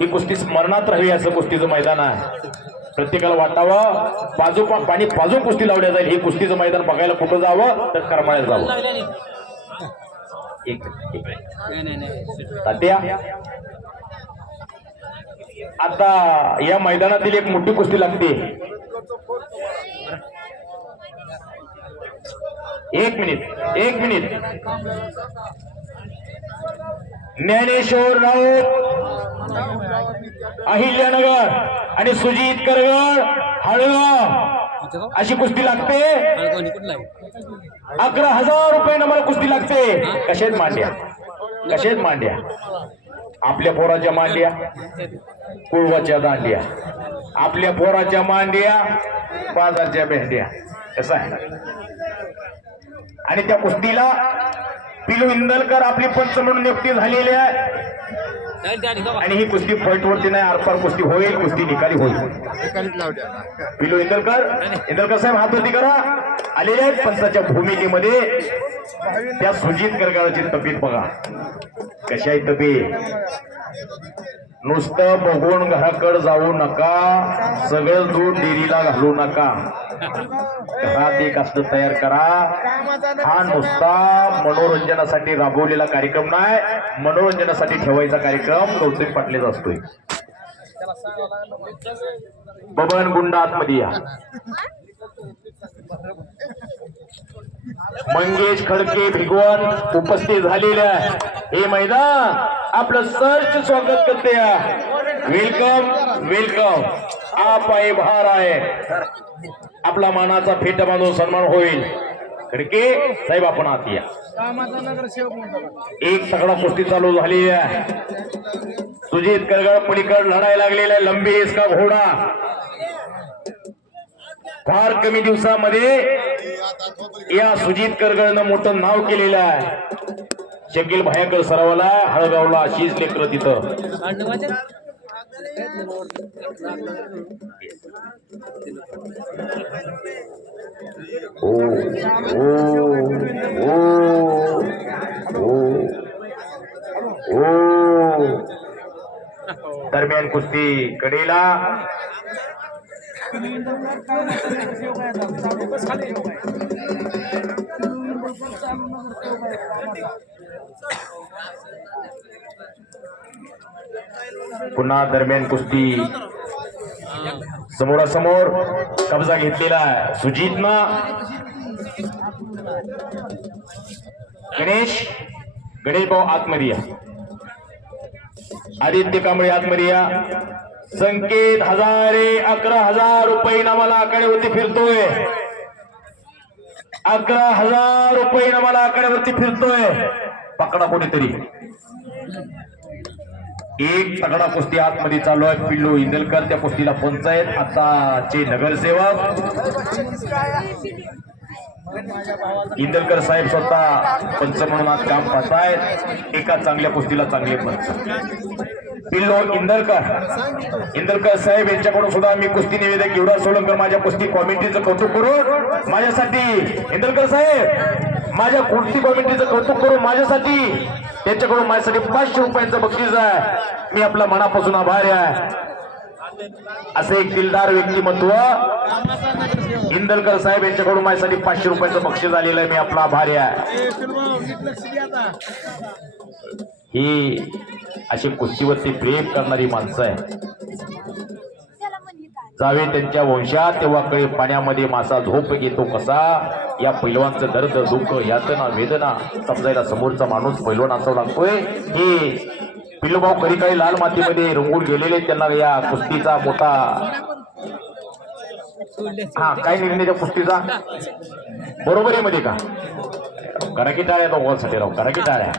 ही कुस्ती स्मरणात राहावी असं कुस्तीचं मैदान आहे. प्रत्येकाला वाटावं पाणी पाजून कुस्ती लावल्या जाईल. हे कुस्तीचं मैदान बघायला कुठं जावं तर करमाळ्यात जावं. तात्या आता या मैदानातील एक मोठी कुस्ती लागते. एक मिनिट ज्ञानेश्वर राऊत अहिल्यानगर आणि सुजित करगड हळगाव अशी कुस्ती लागते. 11,000 रुपये नंबर कुस्ती लागते. कशेत मांड्या आपल्या पोराच्या मांड्या कुळवाच्या दांड्या, आपल्या पोराच्या मांड्या बाजारच्या भेंड्या. कसं आहे. आणि त्या कुस्तीला पिलू इंदलकर आपली पंच म्हणून नियुक्ती झालेली आहे. आणि ही कुस्ती पॉइंट वरती नाही, आरपार कुस्ती होईल, कुस्ती निकाली होईल. पिलू इंदलकर साहेब हातवरती करा. आलेले आहेत पंचाच्या भूमिकेमध्ये. त्या सुजित करगाळाची तब्येत बघा कशी आहे तब्येत. नुसतं बघून घराकडे जाऊ नका, सगळं दूध डेअरीला घालू नका. घरात एक असं तयार करा. हा नुसता मनोरंजनासाठी राबवलेला कार्यक्रम नाही, मनोरंजनासाठी ठेवायचा कार्यक्रम गौतम पाटलेचा असतोय. बबन गुंडा आतमध्ये या. मंगेश खडके भिगवण उपस्थित झालेले आहे. हे मैदान आपलं सर्च स्वागत करते. वेलकम आप आहे भार आहे. आपला मानाचा फेटा बांधून सन्मान होईल. खडके साहेब आपण आत या. एक तगडा कुस्ती चालू झाली आहे. सुजित करगड पलीकड लढायला लागलेला आहे. लंबी इसका घोडा. फार कमी दिवसामध्ये या सुजित करगडनं मोठं नाव केलेलं आहे. शकील भायाकर सरावाला हळगावला अशीच लेकरं तिथं. दरम्यान कुस्ती कडेला. पुन्हा दरम्यान कुस्ती समोरासमोर कब्जा घेतलेला सुजितना. गणेश भाऊ आतमध्ये या. आदित्य कांबळे आतमध्ये या. संकेत हजारे 11,000 रुपये नामाला आकड्यावरती फिरतोय. 11,000 रुपये नामाला आकड्यावरती फिरतोय. पकडा कोणीतरी. एक तगडा कुस्ती आतमध्ये चालू आहे. पिल्लू इंदलकर त्या कुस्तीला पंचायत आताचे नगरसेवक इंदलकर साहेब स्वतः पंच म्हणून आज काम पाहतायत. एका चांगल्या कुस्तीला चांगले पंच. पिल्लू इंदलकर साहेब यांच्याकडून सुद्धा मी कुस्ती निवेदक युवराज सोलंकर माझ्या कुस्ती कॉमेंट्रीचं कौतुक करून माझ्यासाठी इंदलकर साहेब माझ्या कुस्ती कॉमेंट्रीचं कौतुक करून माझ्यासाठी त्यांच्याकडून माझ्यासाठी 500 रुपयांचं बक्षीस आहे. मी आपला मनापासून आभारी आहे. असे एक दिलदार व्यक्तिमत्व इंदलकर साहेब यांच्याकडून माझ्यासाठी 500 रुपयांचं बक्षीस आलेलं आहे. मी आपला आभारी आहे. ही अशी कुस्तीवरती प्रेम करणारी माणसं आहे. जावे त्यांच्या वंशात तेव्हा कळे पाण्यामध्ये मासा झोप घेतो कसा. या पैलवानचं दर्द दुःख यातना वेदना समजायला समोरचा माणूस पैलवान असावा लागतोय. हे पिल्लूभाऊ कधी काही लाल मातीमध्ये रंगून गेलेले त्यांना या कुस्तीचा मोठा काय निर्णय त्या कुस्तीचा बरोबरीमध्ये का करा की टाळ्या दोघांसाठी राव करा की टाळ्या.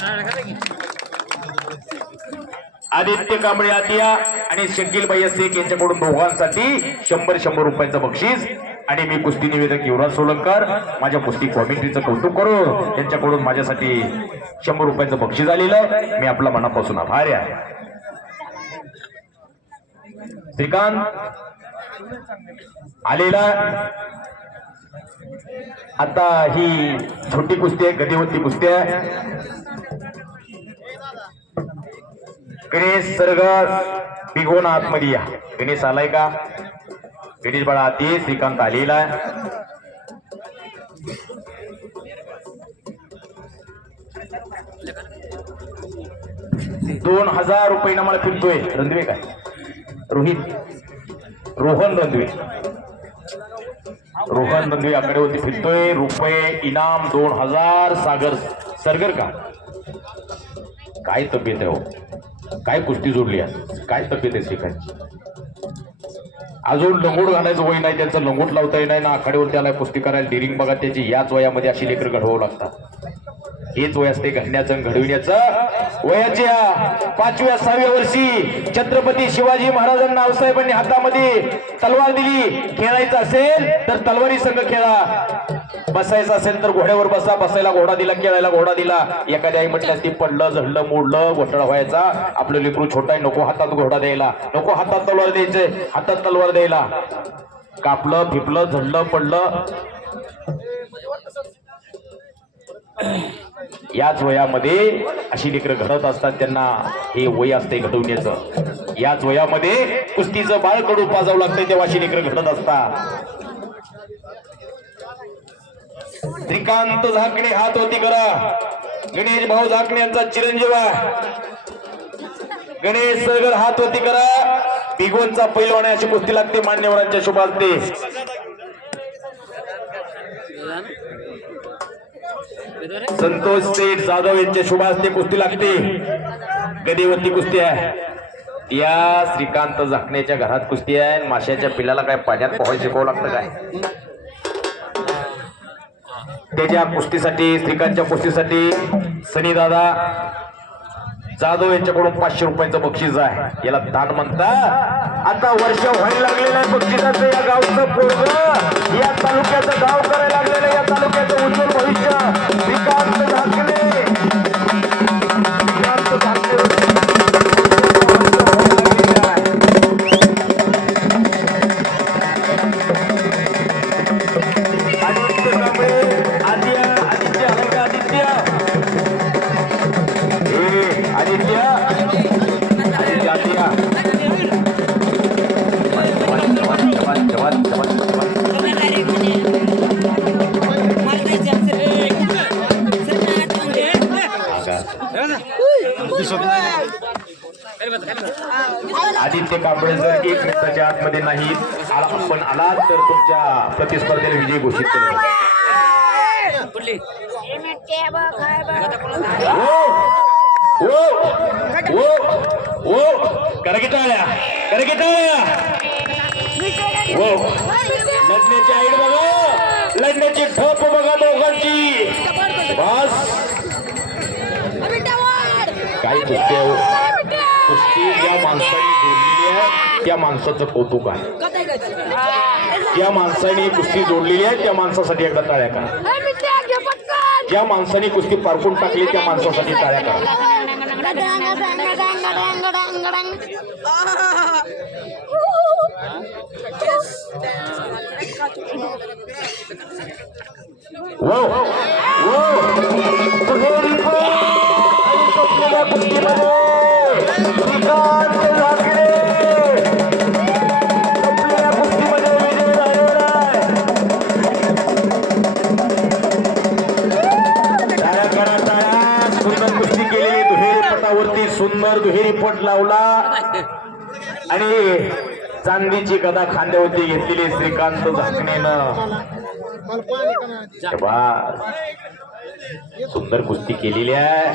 आदित्य कांबळे आतिया आणि शकील भैया शेख यांच्याकडून दोघांसाठी 100 रुपयांचं बक्षीस. आणि मी कुस्ती निवेदक युवराज सोलंकर माझ्या कुस्ती कॉमेंट्रीचं कौतुक करून त्यांच्याकडून माझ्यासाठी 100 रुपयांचं बक्षीस आलेलं आहे. मी आपला मनापासून आभारी आहे. श्रीकांत आलेला. आता ही छोटी कुस्ती आहे, गदीवरती कुस्ती आहे. गणेश सरगर बिगोन आतमध्ये या. गणेश आलाय का? गणेश बाळा आती. श्रीकांत आलेला आहे. ₹2000 मला फिरतोय. रणदिवे काय रोहन रणदिवे आकडेवरती फिरतोय. रुपये इनाम 2000. सागर सरगर का? काय तब्येत आहे हो? काय कुस्ती जोडली आहे? काय तब्येत आहे श्रीकांतची? अजून लंगोट घालायचं वय नाही त्यांचं. लंगोट लावता येणार ना. आखाड्यावरती आलाय कुस्ती करायला. डिरिंग बघा त्याची. याच वयामध्ये अशी लेकर घडवावं लागतात. हेच वय असते घडण्याचं घडविण्याचं. वयाच्या 5व्या 6व्या वर्षी छत्रपती शिवाजी महाराजांना आऊसाहेबांनी हातामध्ये तलवार दिली. खेळायचं असेल तर तलवारी संघ खेळा. बसायचं असेल तर घोड्यावर बसा. बसायला घोडा दिला, खेळायला घोडा दिला. एखाद्या आई म्हटल्यास ती पडलं झडलं मोडलं घोटाळा व्हायचा. आपलं लेकरू छोटा आहे, नको हातात घोडा द्यायला, नको हातात तलवार द्यायचे, हातात तलवार द्यायला. कापलं फिपलं झडलं पडलं. याच वयामध्ये अशी लेकरं घडत असतात. त्यांना हे वय असते घडवण्याचं. याच वयामध्ये कुस्तीचं बाळ कडू पाजावं लागतंय तेव्हा अशी लेकरं घडत असतात. श्रीकांत झाकणे हात होती करा. गणेश भाऊ झाकणे यांचा चिरंजीव गणेश सरगर हात होती करा. बिगोनचा पैलवान अशी कुस्ती लागते. मान्यवरांच्या शुभ हस्ते. संतोष सेठ जाधव यांच्या शुभ हस्ते कुस्ती लागते. गदीवरती कुस्ती आहे. या श्रीकांत झाकण्याच्या घरात कुस्ती आहे. माशाच्या पिल्लाला काय पाण्यात पोहायला शिकावं लागतं काय? त्याच्या कुस्तीसाठी श्रीकांतच्या कुस्तीसाठी सनी दादा जाधव यांच्याकडून ₹500 बक्षीस आहे. याला दान म्हणता. आता वर्ष व्हायला लागलेलं आहे बक्षिसाचं. या गावचं पोरगं या तालुक्याचं गाव करायला लागलेलं आहे. या तालुक्याचं उज्ज्वल भविष्य श्रीकांत झाकणे. आदित्य कांबळे जर 1 मिनिटाच्या आतमध्ये नाही आपण आलात तर तुमच्या प्रतिस्पर्धेला विजय घोषित केले. लढण्याची आईड बघा. लढण्याची ठप बघा दोघांची. बस काय कुस्ती आहे. कुस्ती ज्या माणसाने जोडलेली आहे त्या माणसाचं कौतुक आहे. ज्या माणसाने कुस्ती जोडलेली आहे त्या माणसासाठी एकदा टाळ्या करा. ज्या माणसाने कुस्ती पारखून टाकली त्या माणसासाठी टाळ्या करा. सुंदर दुहेरी पट लावला आणि चांदीची गदा खांद्यावरती घेतलेली श्रीकांत झाकणेनं. सुंदर कुस्ती केलेली आहे.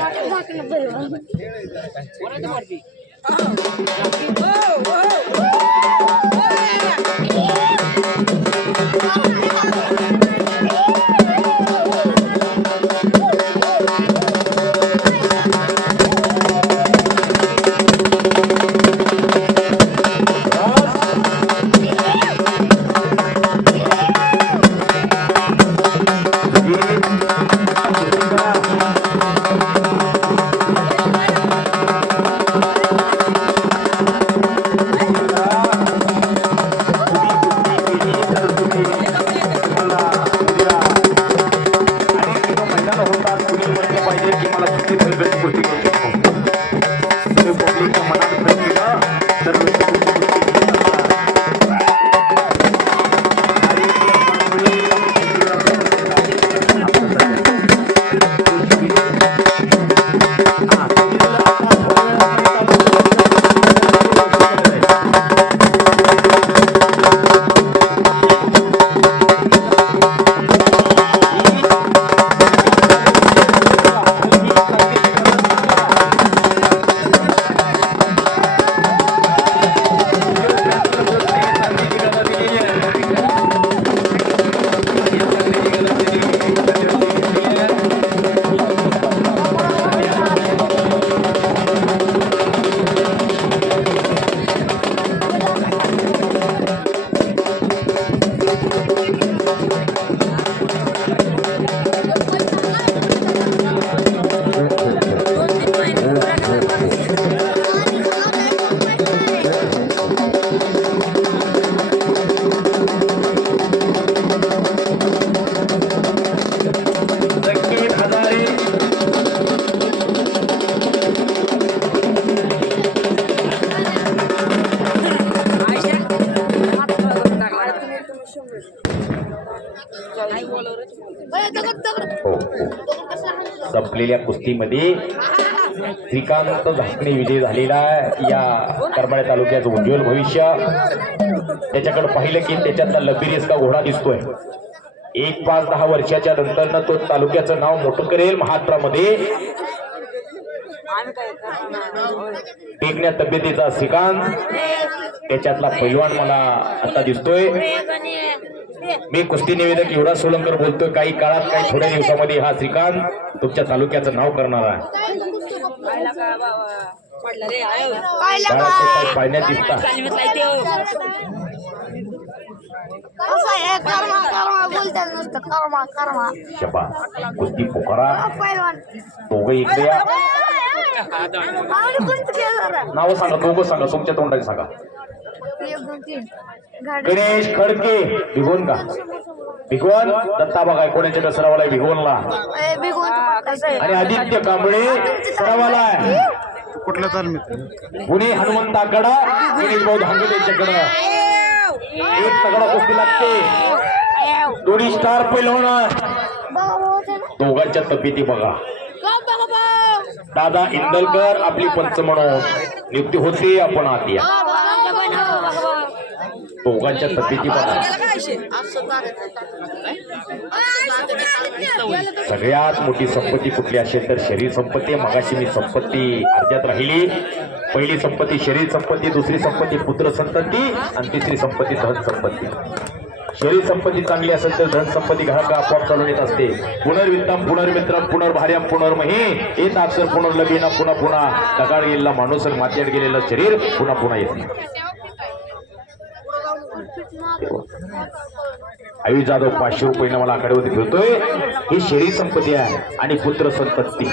संपलेल्या कुस्तीमध्ये श्रीकांत झाकणे विजय झालेला आहे. या करमाळा तालुक्याचं उज्ज्वल भविष्य त्याच्याकडे पाहिलं की त्याच्यातला लबीरिस्का घोडा दिसतोय. 1-5-10 वर्षाच्या नंतर तो तालुक्याचं नाव मोठं करेल. महाराष्ट्रामध्ये टेकण्या तब्येतीचा श्रीकांत त्याच्यातला पैलवान मला आता दिसतोय. मी कुस्ती निवेदक युवराज सोलंकर बोलतोय. काही काळात काही थोड्या दिवसामध्ये हा श्रीकांत तुमच्या तालुक्याचं नाव करणार आहे. पाहण्यात दिसता कुस्ती पुकारा दोघं इकडे या. नाव सांगा, दोघं सांगा, तुमच्या तोंडाने सांगा. गणेश खडके भिगवण का? भिगवण दत्ताबा गायकवाडच्या दसरावाला भिगवणला आणि आदित्य कांबळे सरावाला आहे. कुठल्या तालमीत? पुणे हनुमंताकडा गणेश भाऊ धांगे यांच्याकडं एक तगडा कुस्ती लागते. दोन्ही स्टार पैलवान दोघांच्या तब्येती बघा. दादा इंदलकर आपली पंच म्हणून नियुक्ती होती. आपण आत या. दोघांच्या तब्येती बघा. सगळ्यात मोठी संपत्ती कुठली असेल तर शरीर संपत्ती. मगाशी मी संपत्ती अर्ध्यात राहिली. पहिली संपत्ती शरीर संपत्ती, दुसरी संपत्ती पुत्र संतती आणि तिसरी संपत्ती धन संपत्ती. शरीर संपत्ती चांगली असेल तर धन संपत्ती घरात आपोआप चालून येत असते. पुनर्वित्तम पुनर्मित्रम पुनर्भार्यम पुनर्मही येत अक्षर पुनर्लभीना पुन्हा पुन्हा दगाड गेलेला माणूस आणि मातीत गेलेलं शरीर पुन्हा पुन्हा येते. आयुष जाधव 500 रुपये मला आकडेवरती ठेवतोय. ही शरीर संपत्ती आहे आणि पुत्र संपत्ती.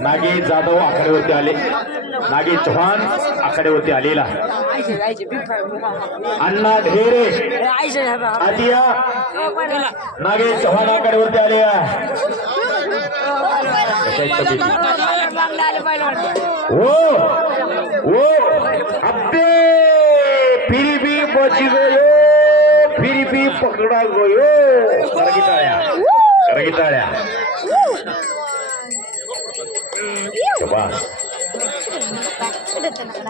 नागे जाधव आकडेवरती आले. नागे चव्हाण आकडेवरती आलेला. अण्णा ढेरे आदिया नागे चव्हाण आकडेवरती आले. हो हो अब्बे फिर भी बच गयो, फिर भी पकडा गयो. करगिटाळ्या करगिटाळ्या.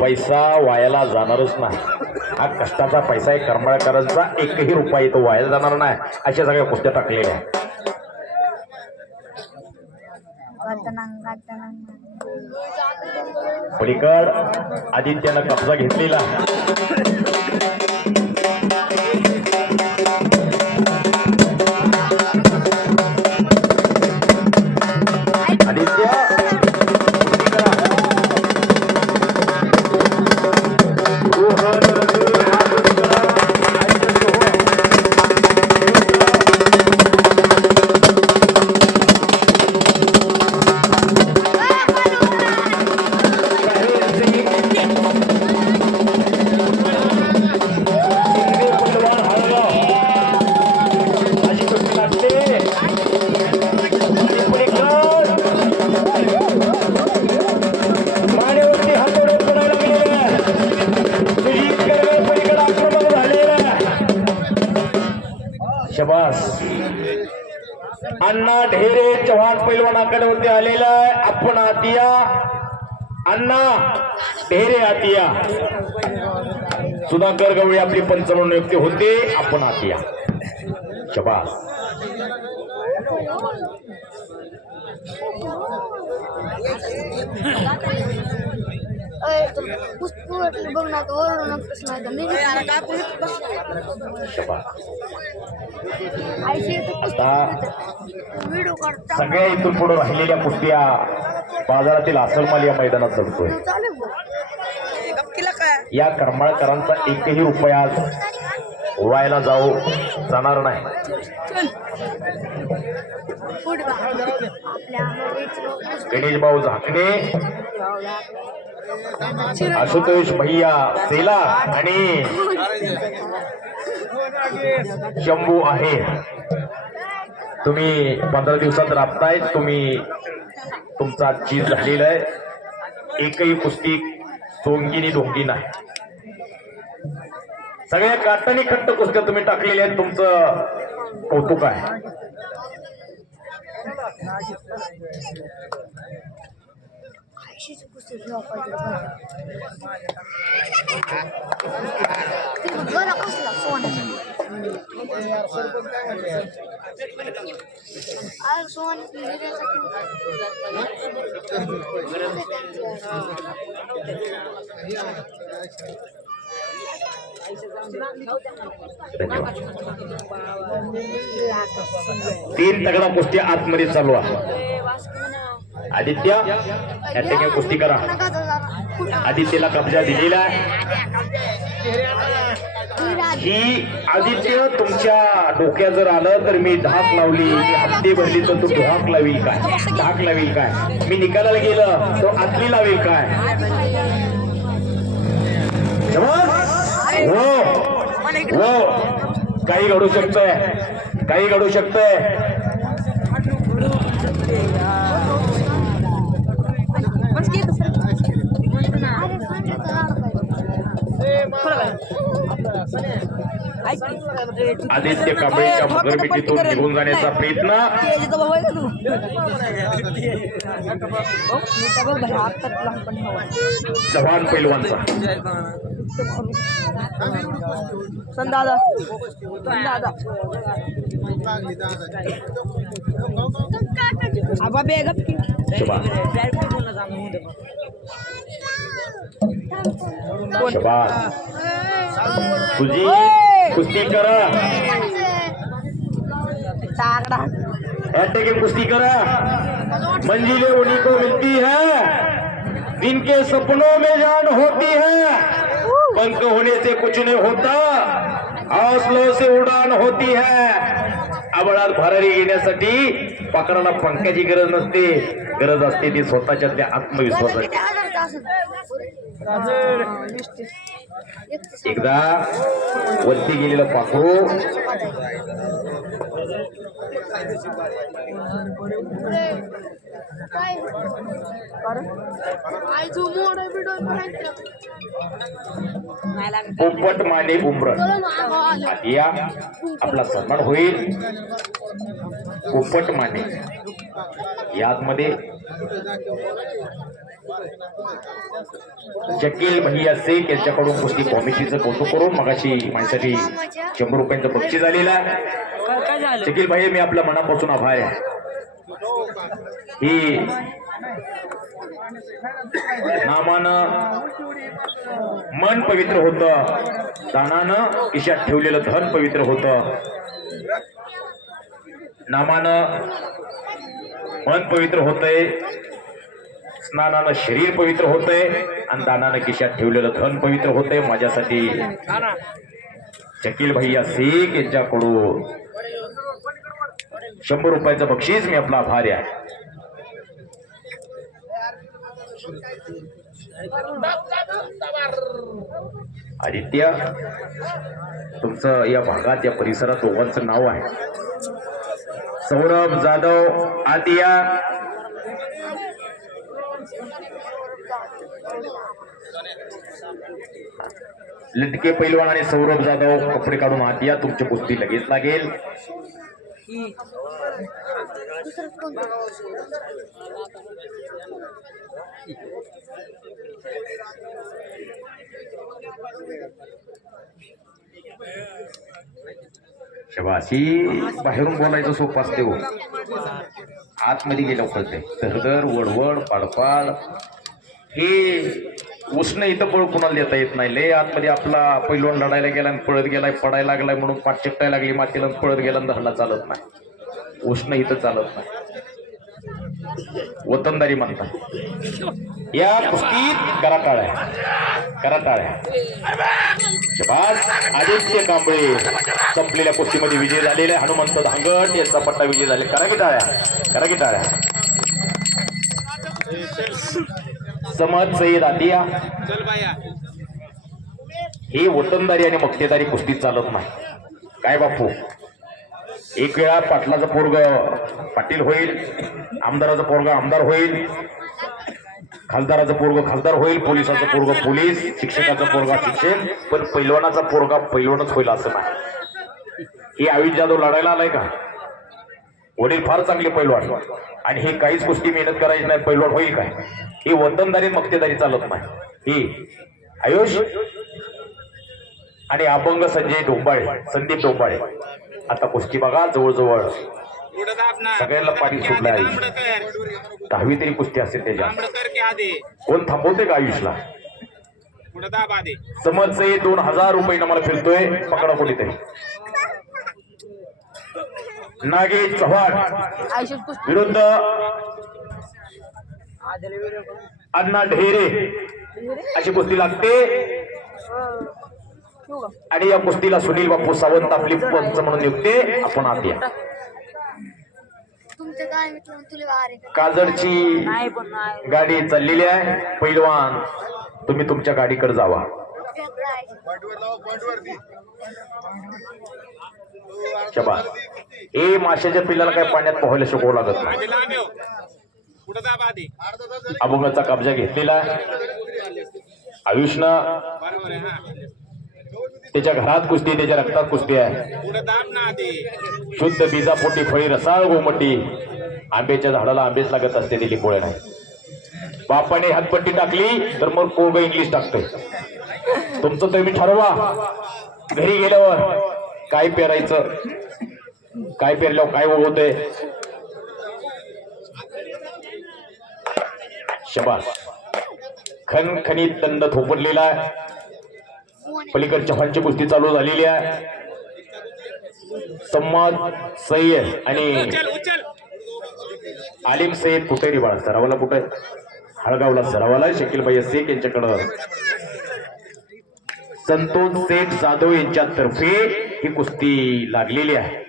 पैसा वायाला जाणारच नाही. हा कष्टाचा पैसा आहे. करमाळकरांचा एकही रुपया तो वायाला जाणार नाही. अशा सगळ्या कुस्त्या टाकलेल्या आहेत. पलीकड आदित्यानं कब्जा घेतलेला. शबास. अण्णा ढेरे चव्हाण पैलवानाकडे होते आलेला आहे. आपण आतिया अण्णा ढेरे आतिया. सुधाकर गवळी आपली पंच म्हणून नियुक्ती होते. आपण आतिया. शबास. सगळ्या इथून पुढे राहिलेल्या कुस्त्या बाजारातील आसलमाल या मैदानात जमतोय. या करमाळकरांचा एकही रुपया उडायला जाणार नाही. गणेश भाऊ झाकणे, आशुतोष भैया सेला आणि शंभू आहे. तुम्ही 15 दिवसात राबताय. तुम्ही तुमचा चीज झालेला आहे. एकही कुस्ती सोंगिनी ढोंगी नाही. सगळ्या काटणी खट्ट कुस्त्या तुम्ही टाकलेल्या आहेत. तुमचं कौतुक आहे. तीन तगडा कुस्ती आतमध्ये चालू आहे. आदित्य या ठिकाणी कुस्ती करा. आदित्यला कब्जा दिलेला आहे. ही आदित्य तुमच्या डोक्यात जर आलं तर मी धाक लावली, मी हप्ते भरली तर तू धाक लावील काय, धाक लावील काय, मी निकालाला गेलं तो आतली लावेल काय. हो हो काही घडू शकतंय, काही घडू शकतंय. आदित्य कांबळेच्या भगरमिटीतून निघून जाण्याचा प्रयत्न. चव्हाण पैलवानचा तुझी कुस्ती करा, कुस्ती करा. मंजिलें उन्हीं को मिलती है जिनके सपनों में जान होती है. पंख होने से कुछ नहीं होता, हौसलों से उड़ान होती है. आबळात भरारी घेण्यासाठी पकडाला पंखाची गरज नसते, गरज असते ती स्वतःच्या त्या आत्मविश्वासाची. एकदा वरती गेलेलं पाखरू पोपट माने उमरट या आपला सन्मान होईल. पोपट माने यामध्ये जकील भैया शेख यांच्याकडून कुस्ती कमिटीचं कौतुक करून मगाशी माझ्यासाठी 100 रुपयांचं बक्षीस झालेलं आहे. जकील भाई मी आपल्या मनापासून आभार आहे. ही नामानं मन पवित्र होतं, दानानं खिशात ठेवलेलं धन पवित्र होतं. नामानं मन पवित्र होतंय, स्नानानं शरीर पवित्र होतंय आणि दानानं खिशात ठेवलेलं धन पवित्र होतंय. माझ्यासाठी जकील भैया शेख यांच्याकडून 100 रुपयाचं बक्षीस मी आपला आभारी आहे. आदित्य तुमचं या भागात या परिसरात दोघांचं नाव आहे. सौरभ जाधव आदिया लटके पैलवान आणि सौरभ जाधव कपडे काढून आत या. तुमची कुस्ती लगेच लागेल. शबाशी बाहेरून बोलायचं सोपं असते हो, आतमध्ये गेलं कळते. धरधर वडवड पाडपाड हे उष्ण इथं पळ कुणाला देता येत नाही. लय आतमध्ये आपला पैलवान लढायला गेला आणि पळत गेलाय, पडायला लागलाय म्हणून पाठ चिकटायला लागली मातीला, पळत गेला धरला चालत नाही. उष्ण इथं चालत नाही, वतनदारी म्हणतात. या कुस्तीत करा टाळ्या, करा टाळ्या. शबास आदित्य कांबळे संपलेल्या कुस्तीमध्ये विजय झालेले. हनुमंत धांगट यांचा पट्टा विजय झाले. करा की टाळ्या, करा की टाळ्या. समद सईद आदिया ही वतनदारी आणि मक्तेदारी कुस्ती चालत नाही. काय बापू, एक वेळा पाटलाचं पोरग पाटील होईल, आमदाराचं पोरग आमदार होईल, खासदाराचं पोरग खासदार होईल, पोलिसाचं पोरग पोलीस, शिक्षकाचं पोरगा शिक्षक, पण पैलवानाचा पोरगा पैलवानच होईल असं नाही. हे आविष जाधव लढायला आलाय का? वडील फार चांगले पैलवान आणि हे काहीच गोष्टी मेहनत करायची नाही, पैलवान होईल काय? ही वतनदारी मक्तेदारी चालत नाही. ही आयुष आणि अपंग संजय डोंबाळे, संदीप डोंबाळे. आता कुस्ती बघा, जवळजवळ सगळ्यांना पाणी सुटलं आहे. 10वी तरी कुस्ती असते त्याच्या. कोण थांबवते का आयुषला? समजचे 2000 रुपये मला फिरतोय, पकडा कोणीतरी. नागेश चव्हाण विरुद्ध अण्णा ढेरे अशी कुस्ती लागते. आणि या कुस्तीला सुनील बापू सावंत आपली पंच म्हणून नियुक्ते. आपण आत या. काजळची गाडी चाललेली आहे. पैलवान तुम्ही तुमच्या गाडीकडे जावा. शबास. ए माशाच्या पिल्लाला काय पाण्यात पोहायला शिकवू लागत नाही. अभंगाचा कब्जा घेतलेला आयुषनं. त्याच्या घरात कुस्ती, त्याच्या रक्तात कुस्ती आहे. शुद्ध बीजापोटी फळी रसाळ गोमटी. आंब्याच्या झाडाला आंबेच लागत असते, ते लिंबोळे नाही. बापाने हातपट्टी टाकली तर मग पोग इंग्लिश टाकतोय. तुमचं तुम्ही ठरवा. घरी गेल्यावर काय पेरायचं, काय पेरल्यावर काय होतंय. शबास. खणखणीत दंड थोपटलेला. पलीकडच्या चव्हाणची कुस्ती चालू झालेली आहे. सम्मद सय्यद आणि आलिम सय्यद कुठेरी बाळा सरावाला, कुठे हळगावला सरावाला. शकीलबाई शेख यांच्याकडं संतोष शेठ जाधव यांच्यातर्फे ही कुस्ती लागलेली आहे.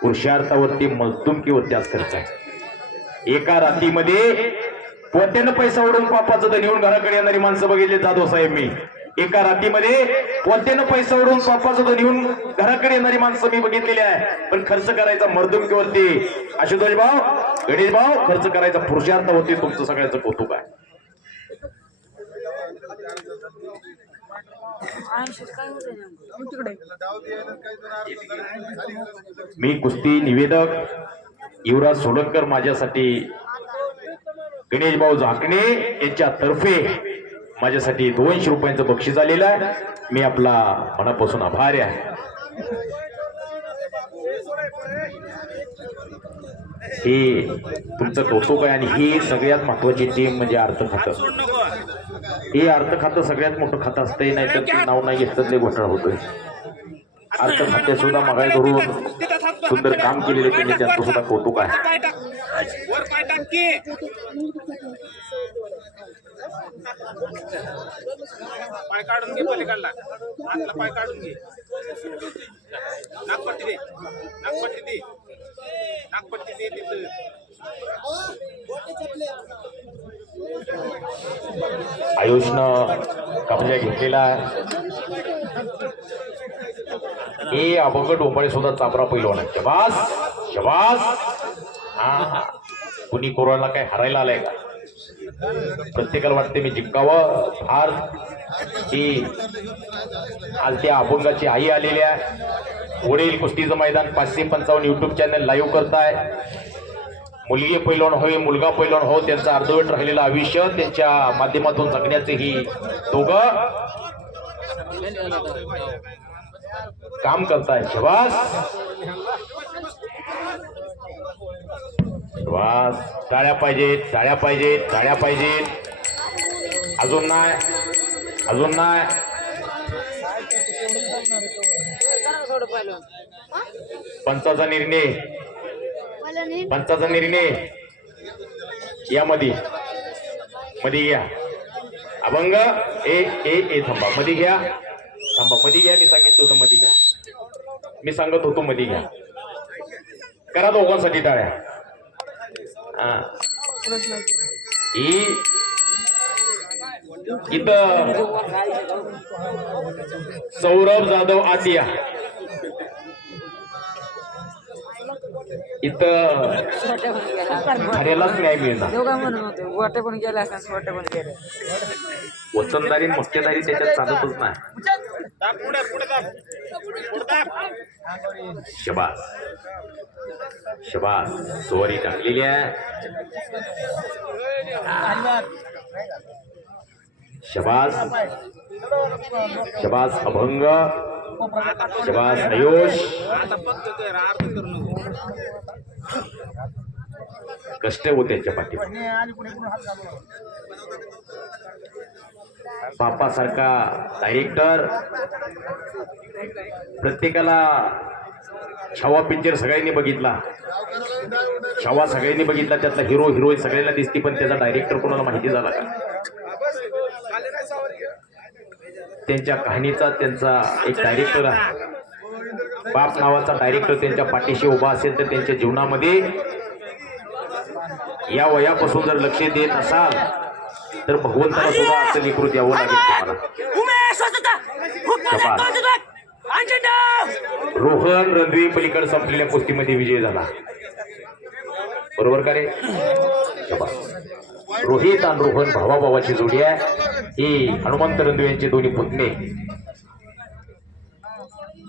पुरुषार्थावरती मजदुमकीवरती आज खर्च आहे. एका रात्रीमध्ये पोत्यानं पैसा उडून पापाचं धन येऊन घराकडे येणारी माणसं बघितले जाधव साहेब मी. एका रात्रीमध्ये पोत्यानं पैसा उडून पापाचं धन येऊन घराकडे येणारी माणसं मी बघितलेली आहे. पण खर्च करायचा मर्दुमकीवरती आशुतोष भाऊ, गणेश भाऊ, खर्च करायचा पुरुषार्थावरती तुमचं सगळ्यांचं कौतुक आहे. मी कुस्ती निवेदक युवराज सोडणकर माझ्यासाठी गणेश भाऊ झाकणे यांच्यातर्फे माझ्यासाठी 200 रुपयांचं बक्षीस आलेलं आहे. मी आपला मनापासून आभारी आहे. हे तुमचं कौतुक आहे. आणि ही सगळ्यात महत्वाची टीम म्हणजे अर्थ खातं. हे अर्थ खातं सगळ्यात मोठं खातं असतंय, नाही तर ते नाव नाही घेतलं ते घोटाळा होतोय. अर्थ खाते सुद्धा मगाई धरून सुंदर काम केलेले त्यांनी, त्यांचं सुद्धा कौतुक आहे. पाय काढून घे, पलीकडला आतला पाय काढून घे. नागपट्टी दे, नागपट्टी दे, नागपट्टी दे तिथं. आयुषनं कब्जा घेतलेला. हे अभंग डोंबाळे सुद्धा चापरा पैलवान आहे. शबास शबास. हा, कुणी कोरोनाला काय हरायला आलाय का? प्रत्येकाला वाटते मी जिंकावं. फार ही आज त्या अभंगाची आई आलेली आहे. वडील कुस्तीचं मैदान 555 युट्यूब चॅनल लाईव्ह करताय. मुलगी पैलवान होय, मुलगा पैलवान हो, त्यांचं अर्धवट राहिलेलं आयुष्य त्यांच्या माध्यमातून जगण्याचे ही दोघं काम करताय. शबास शबास. टाळ्या पाहिजेत, टाळ्या पाहिजेत, टाळ्या पाहिजेत. अजून नाही, अजून नाही. पंचाचा निर्णय, पंचाचा निर्णय यामध्ये मध्ये घ्या. अभंग ए ए ए थांबा, मध्ये घ्या, थांबा, मध्ये घ्या. मी सांगितलं होतं मध्ये घ्या, मी सांगत होतो मध्ये घ्या. करा दोघांसाठी टाळ्या. इथं सौरभ जाधव आतिया इथं छोटे पण गेला खऱ्यालाच न्याय मिळणार. दोघा म्हणून होतो गोटे पण गेला असता छोटे पण गेले वतनदारी मक्तेदारी त्याच्यात चालतच नाही. दाब पुढे पुढे दाब पुढे दाब. शबास शबास सोरी टाकलेली आहे. शबास शबास अभंग शबास आयुष. आता फक्त ते अर्ध करू नको. कष्ट होते त्यांच्या पाठीवर. बापासारखा डायरेक्टर प्रत्येकाला छावा पिक्चर सगळ्यांनी बघितला. छावा सगळ्यांनी बघितला. त्यातला हिरो हिरोईन सगळ्यांना दिसती, पण त्याचा डायरेक्टर कोणाला माहिती झाला का? त्यांच्या कहाणीचा त्यांचा एक डायरेक्टर आहे. बाप नावाचा डायरेक्टर त्यांच्या पाठीशी उभा असेल तर त्यांच्या जीवनामध्ये या वयापासून जर लक्ष देत असाल तर भगवंताला सुद्धा असं विकृत यावं लागेल तुम्हाला. रोहन रणवी पलीकडे संपलेल्या कुस्तीमध्ये विजय झाला. बरोबर का रे? रोहित आणि रोहन भावाभावाची जोडी आहे. ही हनुमंत रणवी यांचे दोन्ही पुतणे